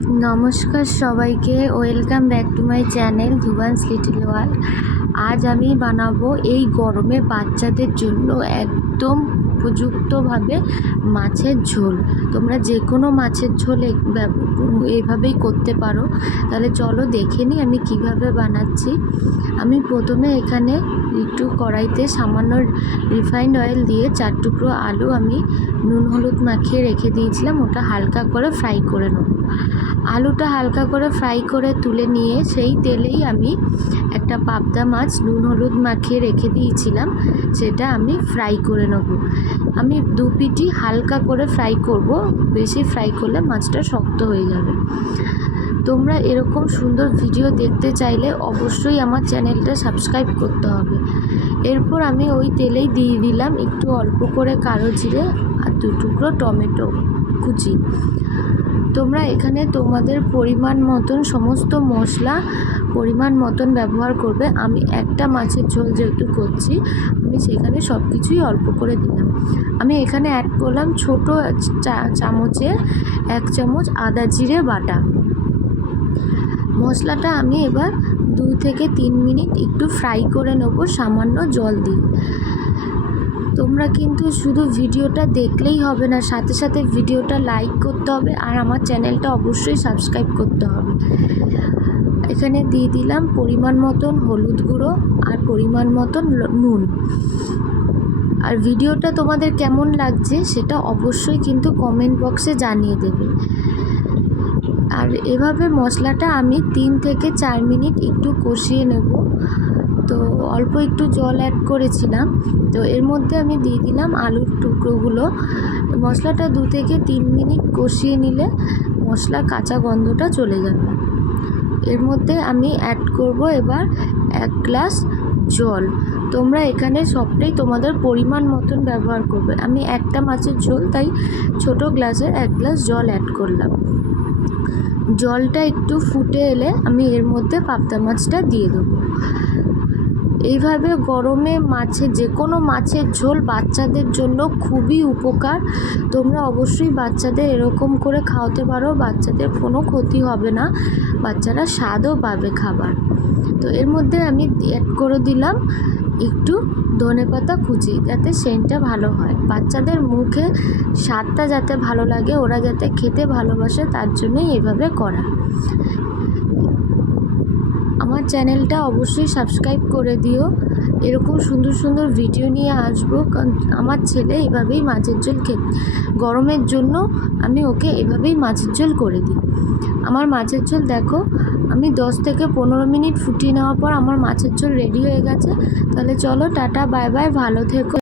নমস্কার সবাইকে, welcome back to my channel ধুবানস little world. আজ আমি বানাবো এই গরমে বাচ্চাদের জন্য একদম উপযুক্তভাবে মাছের ঝোল। তোমরা যে কোনো মাছের ঝোল এইভাবেই করতে পারো। তাহলে চলো দেখে নিই আমি কীভাবে বানাচ্ছি। আমি প্রথমে এখানে একটু কড়াইতে সামান্য রিফাইন্ড অয়েল দিয়ে চার টুকরো আলু আমি নুন হলুদ মাখিয়ে রেখে দিয়েছিলাম, ওটা হালকা করে ফ্রাই করে নেব। আলুটা হালকা করে ফ্রাই করে তুলে নিয়ে সেই তেলেই আমি একটা পাবদা মাছ নুন হলুদ মাখিয়ে রেখে দিয়েছিলাম, সেটা আমি ফ্রাই করে নেব। আমি দু পিটি হালকা করে ফ্রাই করব, বেশি ফ্রাই করলে মাছটা শক্ত হয়ে যাবে। তোমরা এরকম সুন্দর ভিডিও দেখতে চাইলে অবশ্যই আমার চ্যানেলটা সাবস্ক্রাইব করতে হবে। এরপর আমি ওই তেলেই দিয়ে দিলাম একটু অল্প করে কালো জিরে আর দু টুকরো টমেটো কুচি। তোমরা এখানে তোমাদের পরিমাণ মতন সমস্ত মশলা পরিমাণ মতন ব্যবহার করবে, আমি একটা মাছের ঝোল যেহেতু করছি, আমি সেখানে সব কিছুই অল্প করে দিলাম। আমি এখানে অ্যাড করলাম ছোটো চামচে এক চামচ আদা জিরে বাটা। মশলাটা আমি এবার দুই থেকে তিন মিনিট একটু ফ্রাই করে নেব, সামান্য জল দিয়ে। তোমরা কিন্তু শুধু ভিডিওটা দেখলেই হবে না, সাথে সাথে ভিডিওটা লাইক করতে হবে আর আমার চ্যানেলটা অবশ্যই সাবস্ক্রাইব করতে হবে। এখানে দিয়ে দিলাম পরিমাণ মতন হলুদ গুঁড়ো আর পরিমাণ মতন নুন। আর ভিডিওটা তোমাদের কেমন লাগছে সেটা অবশ্যই কিন্তু কমেন্ট বক্সে জানিয়ে দেবে। আর এভাবে মশলাটা আমি তিন থেকে চার মিনিট একটু কষিয়ে নেব। তো অল্প একটু জল অ্যাড করেছিলাম। তো এর মধ্যে আমি দিয়ে দিলাম আলুর টুকরোগুলো। মশলাটা দু থেকে তিন মিনিট কষিয়ে নিলে মশলা কাঁচা গন্ধটা চলে যাবে। এর মধ্যে আমি অ্যাড করব এবার এক গ্লাস জল। তোমরা এখানে সবটাই তোমাদের পরিমাণ মতন ব্যবহার করবে। আমি একটা মাছের ঝোল, তাই ছোট গ্লাসের এক গ্লাস জল অ্যাড করলাম। জলটা একটু ফুটে এলে আমি এর মধ্যে পাবদা মাছটা দিয়ে দেবো। এইভাবে গরমে মাছে যে কোনো মাছের ঝোল বাচ্চাদের জন্য খুবই উপকার। তোমরা অবশ্যই বাচ্চাদের এরকম করে খাওয়াতে পারো, বাচ্চাদের কোনো ক্ষতি হবে না। বাচ্চারা স্বাদও পাবে খাবার। তো এর মধ্যে আমি অ্যাড করে দিলাম একটু ধনেপাতা কুচি, যাতে সেন্টটা ভালো হয়। বাচ্চাদের মুখে স্বাদটা যাতে ভালো লাগে, ওরা যাতে খেতে ভালোবাসে, তার জন্যই এভাবে করা। চ্যানেলটা অবশ্যই সাবস্ক্রাইব করে দিও। এরকম সুন্দর সুন্দর ভিডিও নিয়ে আসব। কারণ আমার ছেলে এভাবেই মাছের ঝোল খেত গরমের জন্য আমি ওকে এভাবেই মাছের ঝোল করে দিই। আমার মাছের ঝোল দেখো, আমি দশ থেকে পনেরো মিনিট ফুটিয়ে নেওয়ার পর আমার মাছের ঝোল রেডি হয়ে গেছে। তাহলে চলো টাটা, বাই বাই, ভালো থেকো।